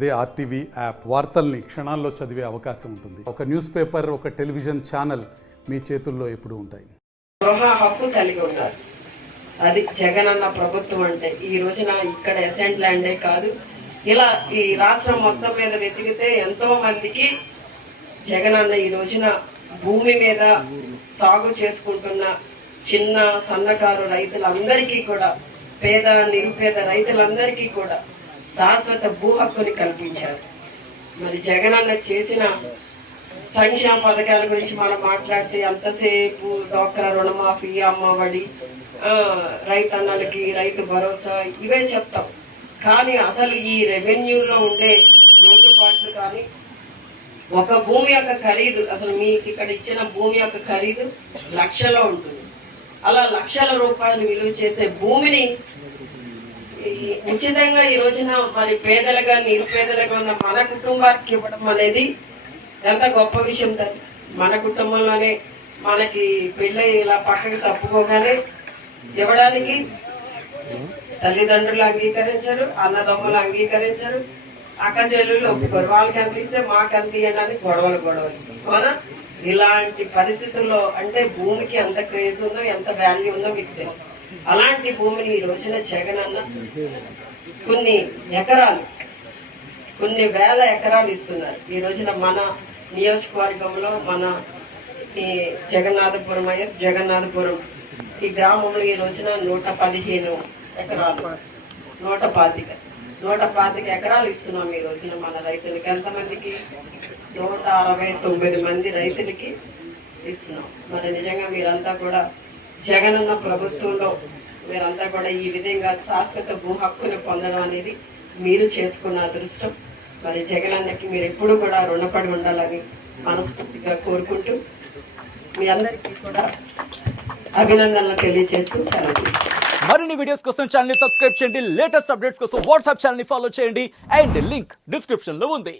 అదే RTV app వార్తల్ని క్షణాల్లో చదివే అవకాశం ఉంటుంది. ఒక న్యూస్ పేపర్, ఒక టెలివిజన్ ఛానల్ మీ చేతుల్లో ఎప్పుడూ ఉంటాయి. గృహ హక్కు కలిగి ఉన్నారు. అది జగనన్న ప్రభుత్వం అంటే. ఈ రోజున ఇక్కడ ఎసెంట్ ల్యాండే కాదు, ఇలా ఈ రాష్ట్రం మొత్తం మీద వెతికితే ఎంతో మందికి జగనన్న ఈ రోజున భూమి మీద సాగు చేసుకుంటున్న చిన్న సన్నకారు రైతులందరికీ కూడా, పేద నిరుపేద రైతులందరికీ కూడా శాశ్వత భూ హక్కుని కల్పించారు. మరి జగనన్న చేసిన సంక్షేమ పథకాల గురించి మనం మాట్లాడితే అంతసేపు డ్వాక్రా రుణమాఫీ, అమ్మఒడి, రైతన్నలకి రైతు భరోసా ఇవే చెప్తాం. కానీ అసలు ఈ రెవెన్యూలో ఉండే లోటుపాట్లు కానీ, ఒక భూమి యొక్క ఖరీదు, అసలు మీకు ఇక్కడ ఇచ్చిన భూమి యొక్క ఖరీదు లక్షలో ఉంటుంది. అలా లక్షల రూపాయలు విలువ చేసే భూమిని ఉచితంగా ఈ రోజున మరి పేదలుగా నిరుపేదలుగా ఉన్న మన కుటుంబానికి ఇవ్వడం అనేది ఎంత గొప్ప విషయం. మన కుటుంబంలోనే మనకి పెళ్ళి ఇలా పక్కకి తప్పుకోగానే ఇవ్వడానికి తల్లిదండ్రులు అంగీకరించరు, అన్నదమ్ములు అంగీకరించరు, అక్క చెల్లెళ్ళు ఒప్పుకోరు. వాళ్ళకి ఎంత ఇస్తే మాకు ఎంత ఇవ్వడానికి గొడవలు. అవునా? ఇలాంటి పరిస్థితుల్లో అంటే భూమికి ఎంత క్రేజ్ ఉందో, ఎంత వాల్యూ ఉందో మీకు తెలుసు. అలాంటి భూమిని ఈ రోజున జగనన్న కొన్ని ఎకరాలు, కొన్ని వేల ఎకరాలు ఇస్తున్నారు. ఈ రోజున మన నియోజకవర్గంలో, మన ఈ జగన్నాథపురం జగన్నాథపురం ఈ గ్రామంలో ఈ రోజున 115 ఎకరాలు, 125 ఎకరాలు ఇస్తున్నాం ఈ రోజున మన రైతులకి. ఎంతమందికి? 169 మంది రైతులకి ఇస్తున్నాం. మరి నిజంగా మీరంతా కూడా జగనన్న ప్రభుత్వంలో మీరంతా కూడా ఈ విధంగా శాశ్వత భూ హక్కును పొందడం అనేది మీరు చేసుకున్న అదృష్టం. మరి జగనన్నకి మీరు ఎప్పుడు కూడా రుణపడి ఉండాలని మనస్ఫూర్తిగా కోరుకుంటూ మీ అందరికీ కూడా అభినందనలు తెలియజేస్తూ సెలవు తీసుకుంటాం. మరిన్ని వీడియోస్ కోసం ఛానల్ ని సబ్స్క్రైబ్ చేయండి. లేటెస్ట్ అప్డేట్స్ కోసం వాట్సాప్ ఛానల్ ని ఫాలో చేయండి. అండ్ లింక్ డిస్క్రిప్షన్ లో ఉంది.